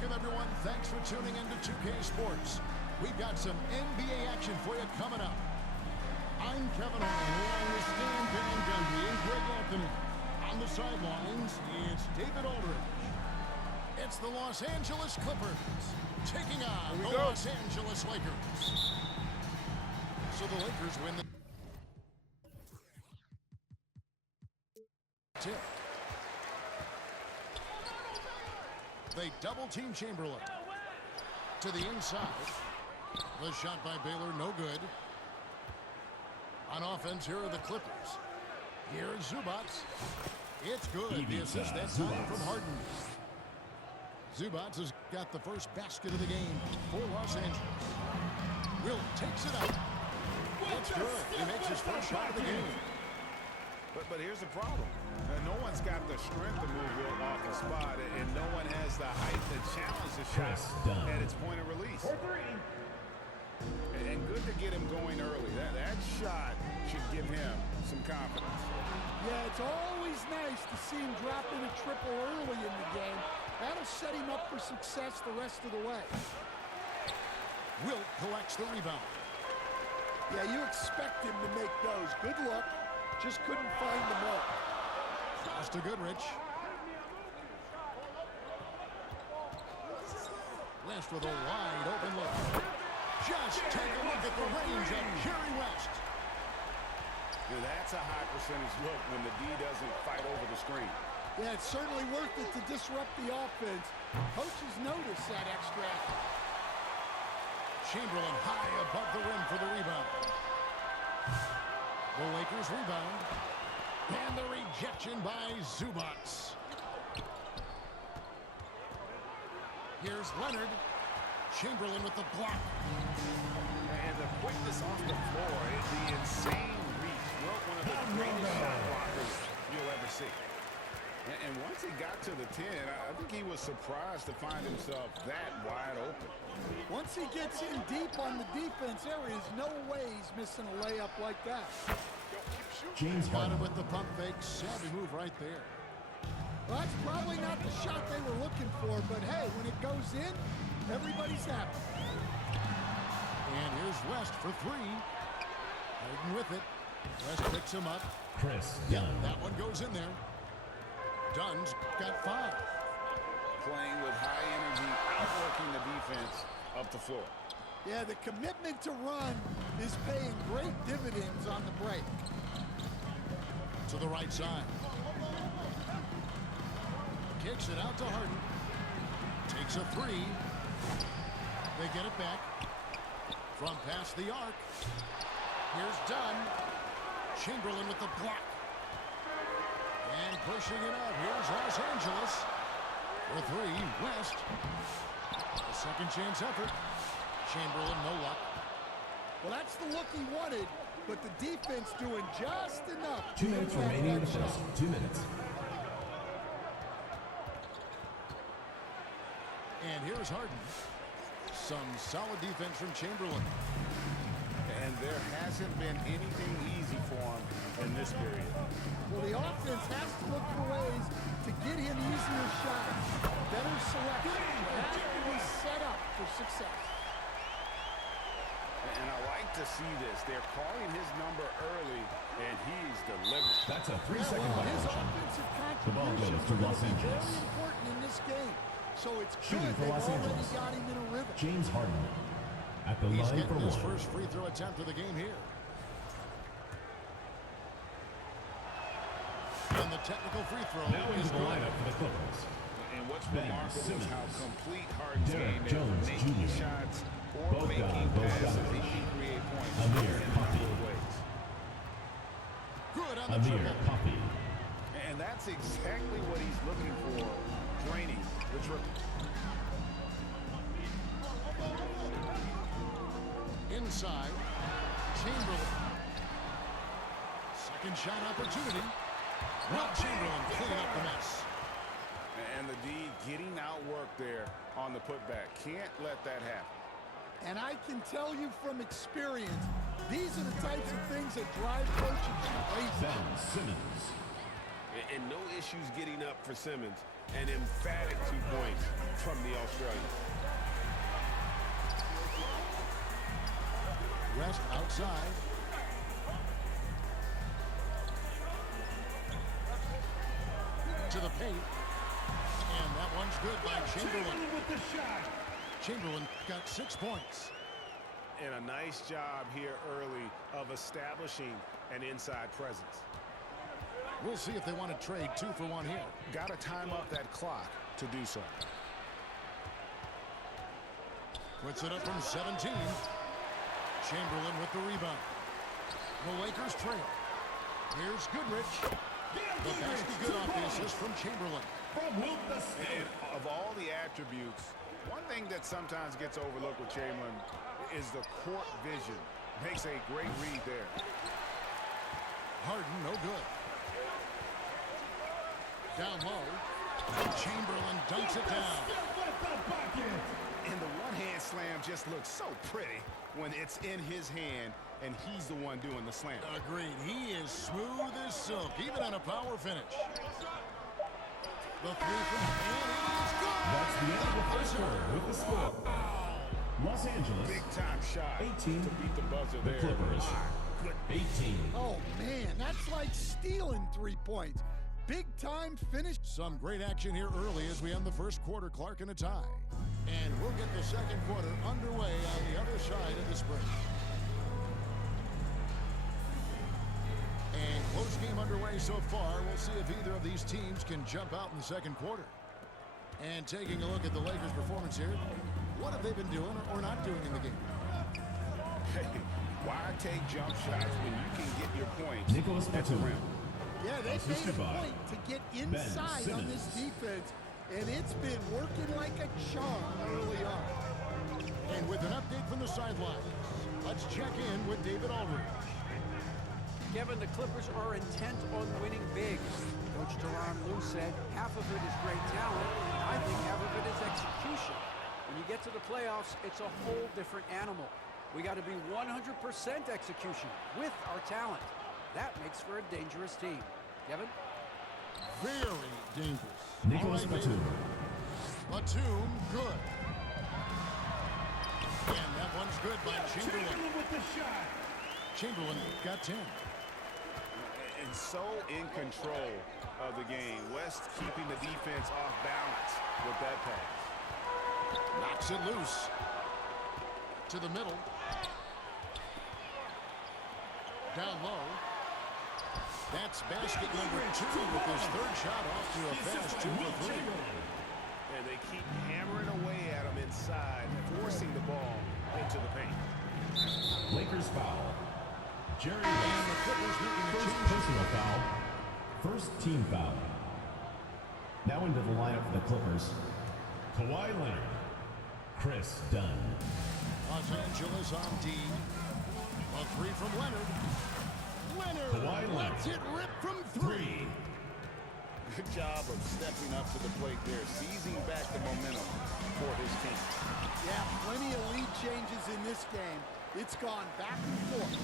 Welcome, everyone. Thanks for tuning in to 2K Sports. We've got some NBA action for you coming up. I'm Kevin Harlan along with Stan Van Gundy and Greg Anthony. On the sidelines, it's David Aldridge. It's the Los Angeles Clippers taking on the Los Angeles Lakers. So the Lakers win the tip. They double-team Chamberlain. To the inside. The shot by Baylor, no good. On offense, here are the Clippers. Here's Zubac. It's good. The assist that time from Harden. Zubac has got the first basket of the game for Los Angeles. Wilt takes it out. That's good. He makes his first shot of the game. But here's the problem. No one's got the strength to move Wilt off the spot, and no one has the height to challenge the shot at its point of release. And good to get him going early. That shot should give him some confidence. Yeah, it's always nice to see him drop in a triple early in the game. That'll set him up for success the rest of the way. Wilt collects the rebound. Yeah, you expect him to make those. Good luck. Just couldn't find the mark. Pass to Goodrich. West with a wide open look. Just take a look at the range of Jerry West. Yeah, that's a high percentage look when the D doesn't fight over the screen. Yeah, it's certainly worth it to disrupt the offense. Coaches notice that extra effort. Chamberlain high above the rim for the rebound. The Lakers rebound. And the rejection by Zubac. Here's Leonard. Chamberlain with the block. And the quickness off the floor, the insane reach. Well, one of the greatest shot blockers you'll ever see. And once he got to the 10, I think he was surprised to find himself that wide open. Once he gets in deep on the defense, there is no way he's missing a layup like that. James got him with the pump fake. Savvy move right there. Well, that's probably not the shot they were looking for, but hey, when it goes in, everybody's happy. And here's West for three. Harden with it. West picks him up. Chris Dunn. That one goes in there. Dunn's got 5. Playing with high energy, outworking the defense up the floor. Yeah, the commitment to run is paying great dividends on the break. To the right side. Kicks it out to Harden. Takes a 3. They get it back. From past the arc. Here's Dunn. Chamberlain with the block. And pushing it out. Here's Los Angeles. For 3, West. A second chance effort. Chamberlain, no luck. Well, that's the look he wanted, but the defense doing just enough. 2 minutes remaining in the first. 2 minutes. And here's Harden. Some solid defense from Chamberlain. And there hasn't been anything easy for him in this period. Well, the offense has to look for ways to get him easier shots. Better selection. Has to be set up for success. And I like to see this. They're calling his number early, and he's delivering. That's a 3-second His violation. offensive The ball contributions goes to are Los going to be Angeles. very important in this game. So it's Shooting good for they've Los already Angeles. got him in a rhythm. James Harden at the He's line for getting his 1. first free throw attempt of the game here. And the technical free throw Now is into the good. lineup for the Clippers. And what's Ben remarkable is Simmons. how complete Harden's Derek game is. Jones Making Jr. shots or Both making passes. He can create points Amir in Coffey. multiple ways. Good on the Amir dribble. Coffey. And that's exactly what he's looking for, draining the dribble. Inside. Chamberlain. Second shot opportunity. Will Chamberlain clean up the mess. And the D getting outworked there on the putback. Can't let that happen. And I can tell you from experience, these are the types of things that drive coaches crazy. Ben Simmons. And no issue issues getting up for Simmons. An emphatic 2 points from the Australian. West outside. To the paint. And that one's good by Chamberlain. with the shot. Chamberlain got 6 points. And a nice job here early of establishing an inside presence. We'll see if they want to trade 2 for 1 here. Got to time up that clock to do so. Puts it up from 17. Chamberlain with the rebound. The Lakers trail. Here's Goodrich. The basket good off the assist from Chamberlain. And of all the attributes, one thing that sometimes gets overlooked with Chamberlain is the court vision. Makes a great read there. Harden, no good. Down low. Chamberlain dunks it down. And the one-hand slam just looks so pretty when it's in his hand and he's the one doing the slam. Agreed. He is smooth as silk, even on a power finish. The 3 from and it is good. That's the end of the first quarter with the score. Los Angeles, Big-time shot 18. to beat the buzzer The there. Clippers, 18. Oh, man, that's like stealing 3 points. Big time finish. Some great action here early as we end the first quarter. Clark in a tie. And we'll get the second quarter underway on the other side of this break. And close game underway so far. We'll see if either of these teams can jump out in the second quarter. And taking a look at the Lakers' performance here, what have they been doing or not doing in the game? Hey, why take jump shots when you can get your points Nicholas at the Batum. rim? Yeah, they made Assisted a by point to get inside on this Simmons. defense, and it's been working like a charm early on. And with an update from the sidelines, let's check in with David Aldridge. Kevin, the Clippers are intent on winning big. Coach Tyronn Lue said half of it is great talent, and I think half of it is execution. When you get to the playoffs, it's a whole different animal. We got to be 100% execution with our talent. That makes for a dangerous team. Kevin? Very dangerous. Nicholas All right, Batum. Batum, good. And that one's good by Chamberlain. with the shot. Chamberlain got 10. And so in control of the game. West keeping the defense off balance with that pass. Knocks it loose. To the middle. Down low. That's basket number 2 with his third shot off to a fast 2 for 3. And they keep hammering away at him inside, forcing the ball into the paint. Lakers foul. Jerry And West. the Clippers making a First change. personal foul. First team foul. Now into the lineup for the Clippers. Kawhi Leonard. Chris Dunn. Los Angeles on D. A 3 from Leonard. Leonard Kawhi Leonard. lets it rip from 3. Good job of stepping up to the plate there, seizing back the momentum for his team. Yeah, plenty of lead changes in this game. It's gone back and forth.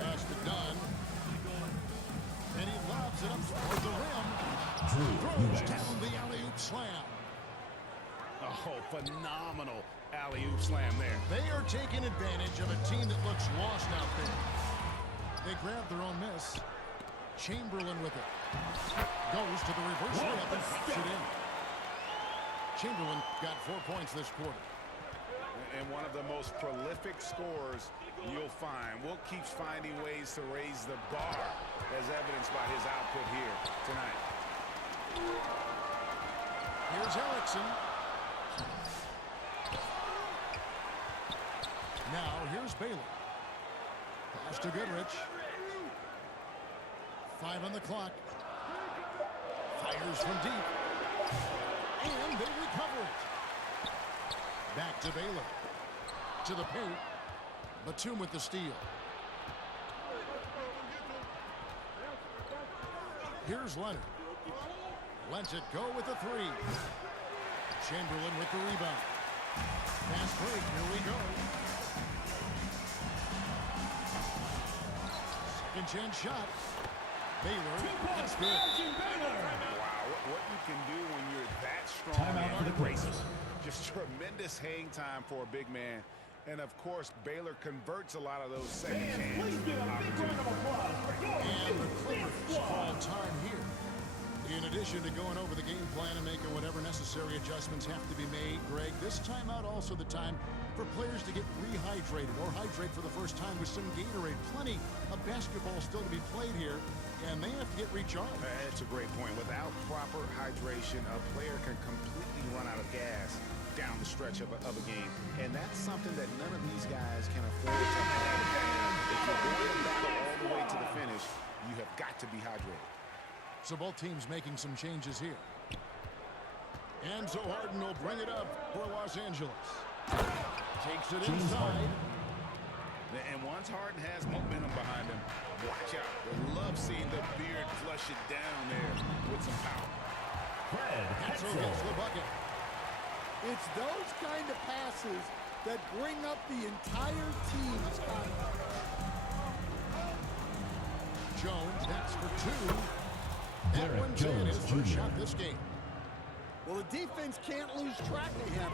Pass to Dunn. And he lobs it up toward the rim. Drew Throws Eubanks. down the alley-oop slam. Oh, phenomenal alley-oop slam there. They are taking advantage of a team that looks lost out there. They grab their own miss. Chamberlain with it. Goes to the reverse layup and drops it in. Chamberlain got 4 points this quarter. And one of the most prolific scorers you'll find. Will keeps finding ways to raise the bar, as evidenced by his output here tonight. Here's Erickson. Now here's Baylor. Pass to Goodrich. 5 on the clock. Fires from deep. And they recover it. Back to Baylor. To the paint. Batum with the steal. Here's Leonard. Lets it go with the 3. Chamberlain with the rebound. Fast break. Here we go. Second chance shot. Baylor, it's good. Wow, what you can do when you're that strong. Timeout for the Clippers. Just tremendous hang time for a big man. And, of course, Baylor converts a lot of those second chance opportunities. And the Clippers call time here. In addition to going over the game plan and making whatever necessary adjustments have to be made, Greg, this timeout also the time for players to get rehydrated or hydrate for the first time with some Gatorade. Plenty of basketball still to be played here, and they have to get recharged. That's a great point. Without proper hydration, a player can completely run out of gas down the stretch of a game. And that's something that none of these guys can afford to have. If you're going to battle all the way to the finish, you have got to be hydrated. So both teams making some changes here. And so Harden will bring it up for Los Angeles. Takes it inside. And once Harden has momentum behind him, watch out. They love seeing the beard flush it down there with some power. Fred Hatzel Hetzel. gets the bucket. It's those kind of passes that bring up the entire team's confidence. Jones, that's for two. That Derek one's in Jones, his first Jr. shot this game. Well, the defense can't lose track of him.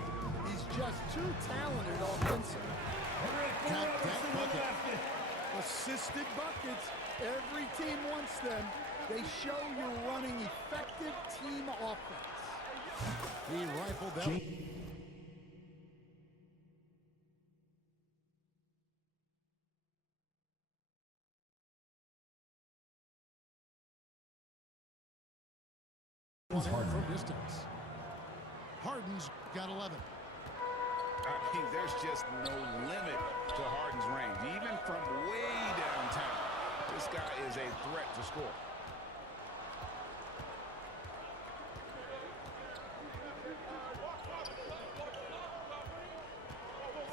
He's just too talented offensively. Count that bucket. Assisted buckets. Every team wants them. They show you're running effective team offense. He rifled that. Harden. From distance. Harden's got 11. I mean, there's just no limit to Harden's range. Even from way downtown, this guy is a threat to score.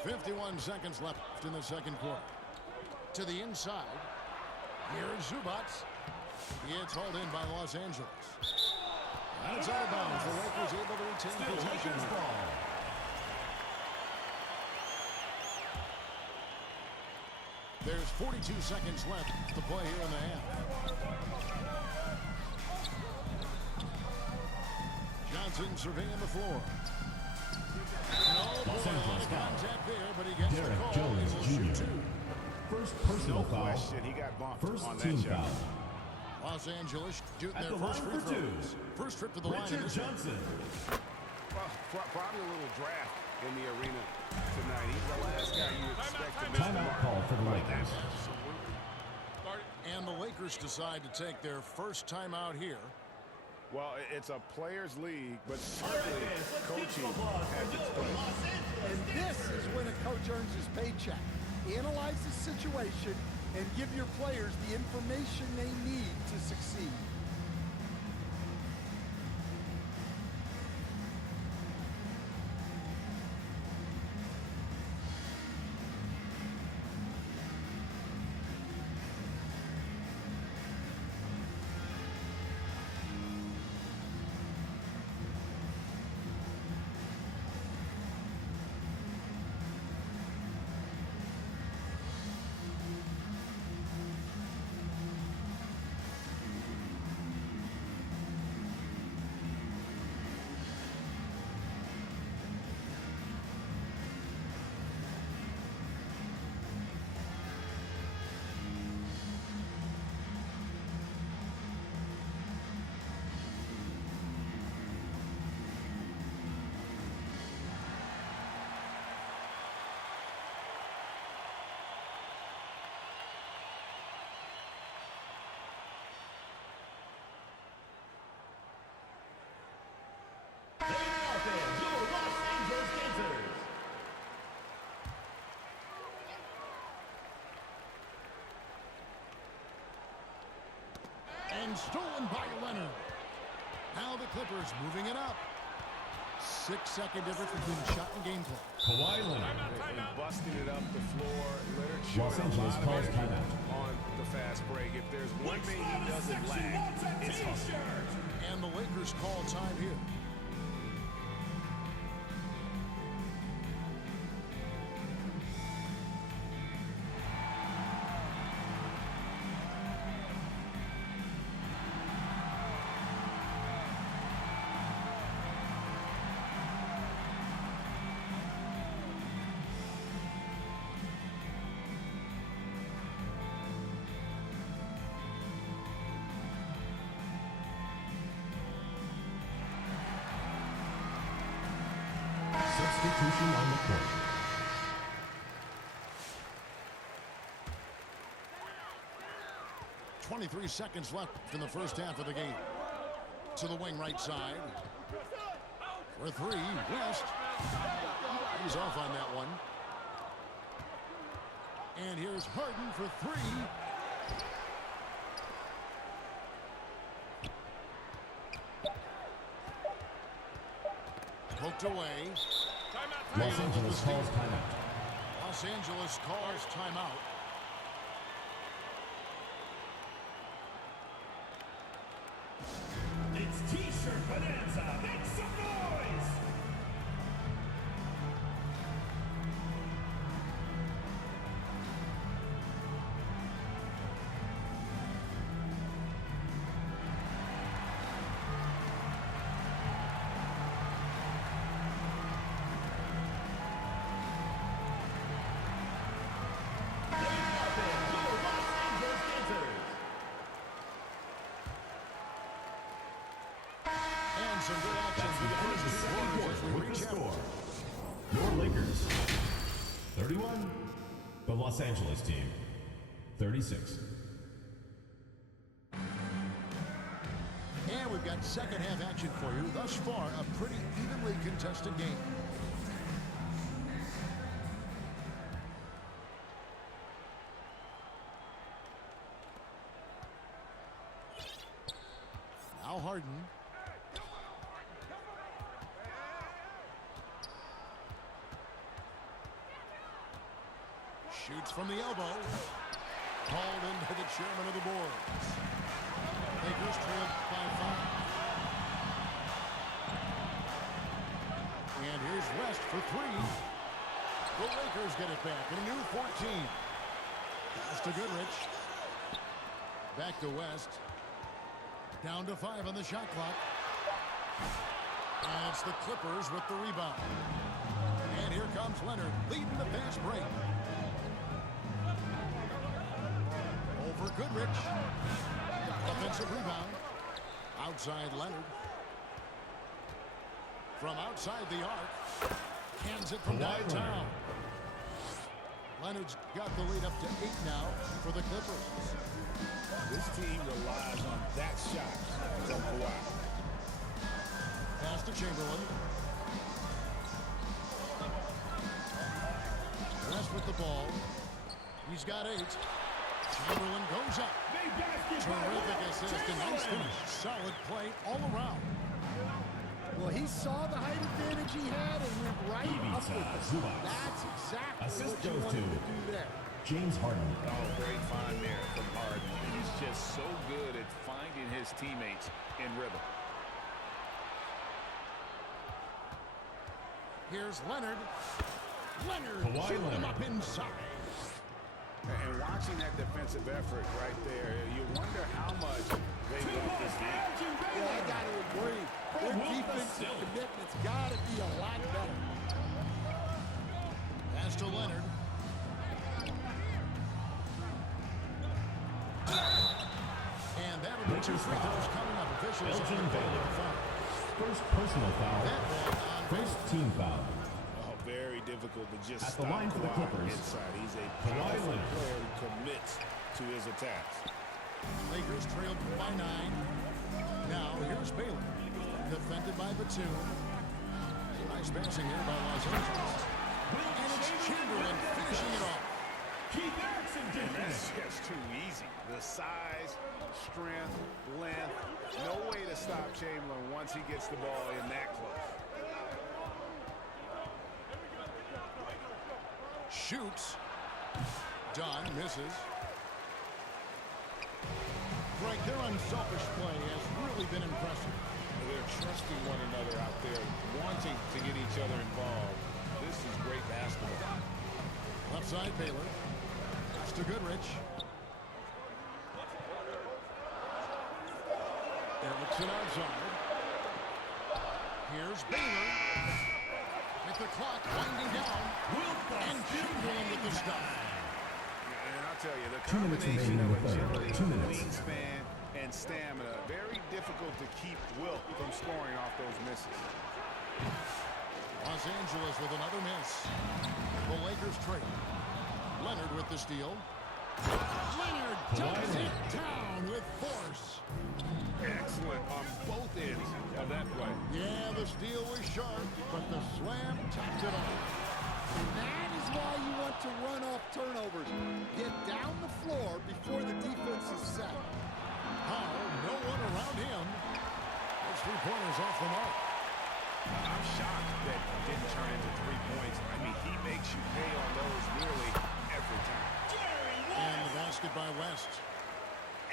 .51 seconds left in the second quarter. To the inside. Here's Zubac. It's hauled in by Los Angeles. And it's out of bounds. The Lakers able to retain possession. There's 42 seconds left to play here in the half. Johnson surveying the floor. Los Angeles foul. Contact there, but he gets the Derek call. Jones, He will shoot Jr. two. First personal No foul. question, he got bumped First on that team shot. foul. Los Angeles shooting At their the first line free for two. throws. First trip to the line. in Richard this one. Johnson. Well, probably a little draft in the arena tonight. He's the last guy you expect to miss the Timeout mark. call for the Lakers. And the Lakers decide to take their first timeout here. Well, it's a players' league, but certainly coaching has its place. And this is when a coach earns his paycheck. Analyze the situation and give your players the information they need to succeed. And stolen by Leonard. Now the Clippers moving it up. 6-second difference between shot and game clock. Kawhi Leonard. And busting it up the floor. Leonard Los showing a Angeles lot of calls energy timeout. on the fast break. If there's one thing he doesn't lack, it's hustle. And the Lakers call time here. substitution on the court. .23 seconds left in the first half of the game. To the wing right side. For three, West. He's off on that one. And here's Harden for three. Poked away. Los Angeles calls timeout. Los Angeles calls timeout. It's T-shirt bonanza. Make some noise! And some good action for the first two quarters as we With the reach score, halftime. your Lakers 31, the Los Angeles team 36. And we've got second half action for you. Thus far, a pretty evenly contested game. Now Harden. Shoots from the elbow. Called into the chairman of the board. Lakers trail by 5. And here's West for three. The Lakers get it back in a new 14. Pass to Goodrich. Back to West. Down to 5 on the shot clock. And it's the Clippers with the rebound. And here comes Leonard leading the fast break. Over Goodrich. Offensive rebound. Outside Leonard. From outside the arc. Hands it from downtown. Leonard's got the lead up to 8 now for the Clippers. This team relies on that shot from Kawhi. Pass to Chamberlain. West with the ball. He's got 8. Chamberlain goes up. Terrific assist and nice finish. Solid play all around. Well, he saw the height advantage he had and went right up with it. Zubac. That's exactly Assist what you goes wanted to to do there. James Harden. Oh, great find there from Harden. He's just so good at finding his teammates in rhythm. Here's Leonard. Leonard Kawhi shooting him Leonard. up inside. And watching that defensive effort right there, you wonder how much they want this game. Well, I got to agree. Their defensive commitment's got to be a lot better. Pass to Leonard. And that'll be 2 free throws coming up. Officials Elgin have Baylor. the foul. First personal foul. That ball on First team foul. Oh, very difficult to just At the stop line for the Kawhi Clippers, inside. He's a Kawhi powerful Leonard. player who commits to his attacks. Lakers trailed by 9. Now here's Baylor. Defended by Batum. Nice passing here by Los Angeles. And it's Chamberlain finishing it off. Keith Erickson did That's just too easy. The size, strength, length. No way to stop Chamberlain once he gets the ball in that close. Shoots. Dunn misses. Frank, their unselfish play has really been impressive. They're trusting one another out there, wanting to get each other involved. This is great basketball. Left side, Baylor. Pass to Goodrich. Erickson outside. Here's Baylor. With the clock winding down. And Chamberlain with the stop. And I'll tell you, the 2 minutes combination remaining in of the third. agility, 2 minutes. wingspan, and stamina, very difficult to keep Wilt from scoring off those misses. Los Angeles with another miss. The Lakers trade. Leonard with the steal. Leonard dumps it down with force. Excellent on both ends of that play. Yeah, the steal was sharp, but the slam topped it off. And that is why you want to run off turnovers. Get down the floor before the defense is set. Powell, no one around him. Those 3 pointers off the mark. I'm shocked that didn't turn into 3 points. I mean, he makes you pay on those nearly every time. And the basket by West.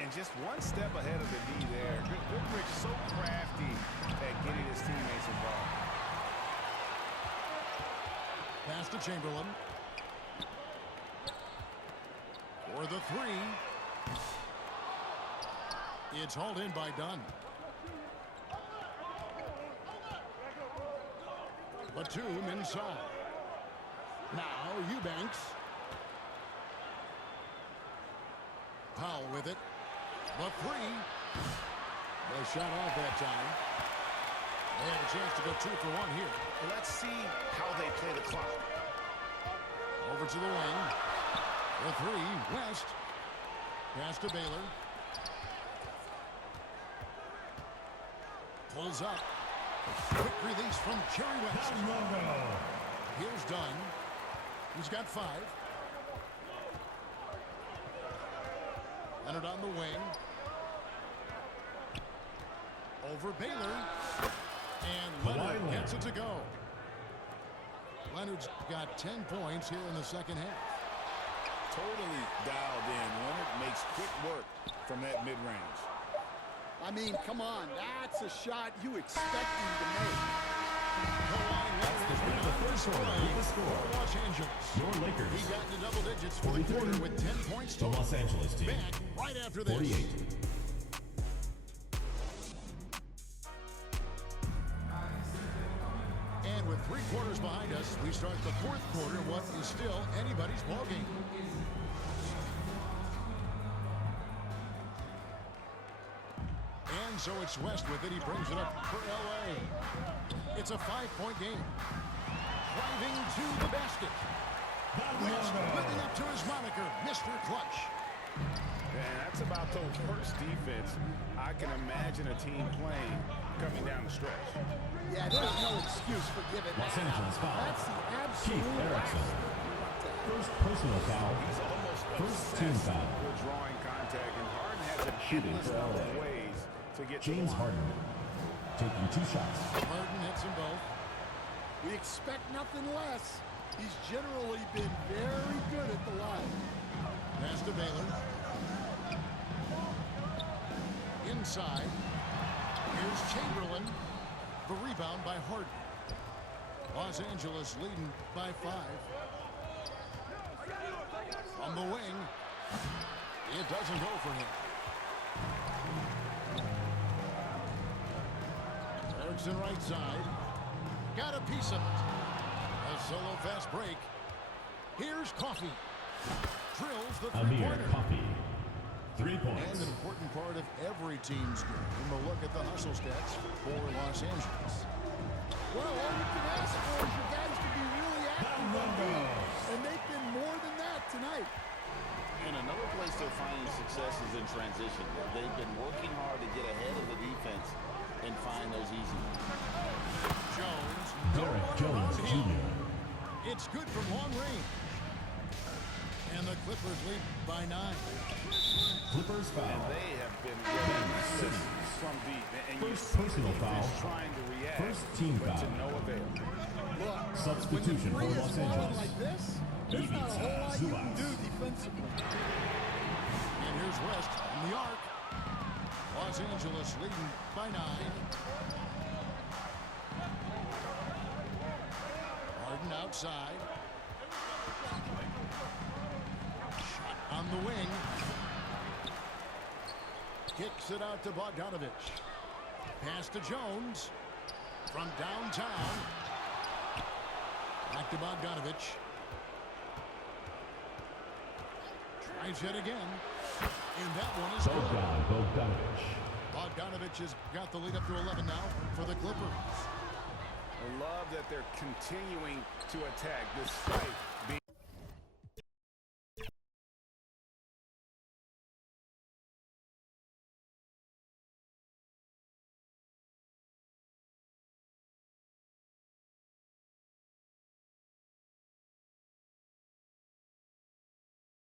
And just one step ahead of the D there. Goodrich so crafty at getting his teammates involved. Pass to Chamberlain. For the three. It's hauled in by Dunn. Batum inside. Now Eubanks. Powell with it. The three. The shot off that time. They have a chance to go 2 for 1 here. Let's see how they play the clock. Over to the wing. The three. West. Pass to Baylor. Pulls up. Quick release from Jerry West. Here's Dunn. He's got 5. Leonard on the wing. Over Baylor. And Leonard gets it to go. Leonard's got 10 points here in the second half. Totally dialed in. Leonard makes quick work from that mid-range. I mean, come on. That's a shot you expect him to make. Kawhi Leonard has been the first play for Los Angeles. Your Lakers. He got into double digits for the quarter with 10 points The total. Los Angeles team. Back right after this. 48. And with 3 quarters behind us, we start the 4th quarter, what is still anybody's ballgame. And so it's West with it. He brings it up for L.A. It's a 5-point game. Driving to the basket. West living up to his moniker, Mr. Clutch. And that's about the worst defense I can imagine a team playing coming down the stretch. Yeah, there's no excuse for giving Los that Angeles up. foul. That's the Keith absolute Erickson. last thing you want to have. First personal foul. He's almost First team obsessed foul. with drawing contact, and Harden has an Shooting endless for number of LA. ways to get James to the line. Harden taking 2 shots. Harden hits them both. We expect nothing less. He's generally been very good at the line. Pass to Baylor. Inside. Here's Chamberlain. The rebound by Harden. Los Angeles leading by 5. On the wing. It doesn't go for him. Erickson right side. Got a piece of it. A solo fast break. Here's Coffee. Drills the Amir three-pointer. Coffee. 3 And points. an important part of every team's game. We'll look at the hustle stats for Los Angeles. Well, all you can ask for is your guys to be really active on defense. And they've been more than that tonight. And another place they're finding success is in transition. They've been working hard to get ahead of the defense and find those easy ones. Jones. Derek Jones Jr. It's good from long range. And the Clippers lead by 9. Clippers And foul. they have been relentless from deep. And you First see personal the foul. defense trying to react, First team but to foul. no avail. Look, Substitution when for the three Los is falling Angeles. like this, there's not a whole lot you can Zubac. do defensively. And here's West in the arc. Los Angeles leading by 9. Harden outside. Shot on the wing. Kicks it out to Bogdanovich. Pass to Jones. From downtown. Back to Bogdanovich. Tries yet again. And that one is good. Bogdanovich. Bogdanovich has got the lead up to 11 now for the Clippers. I love that they're continuing to attack despite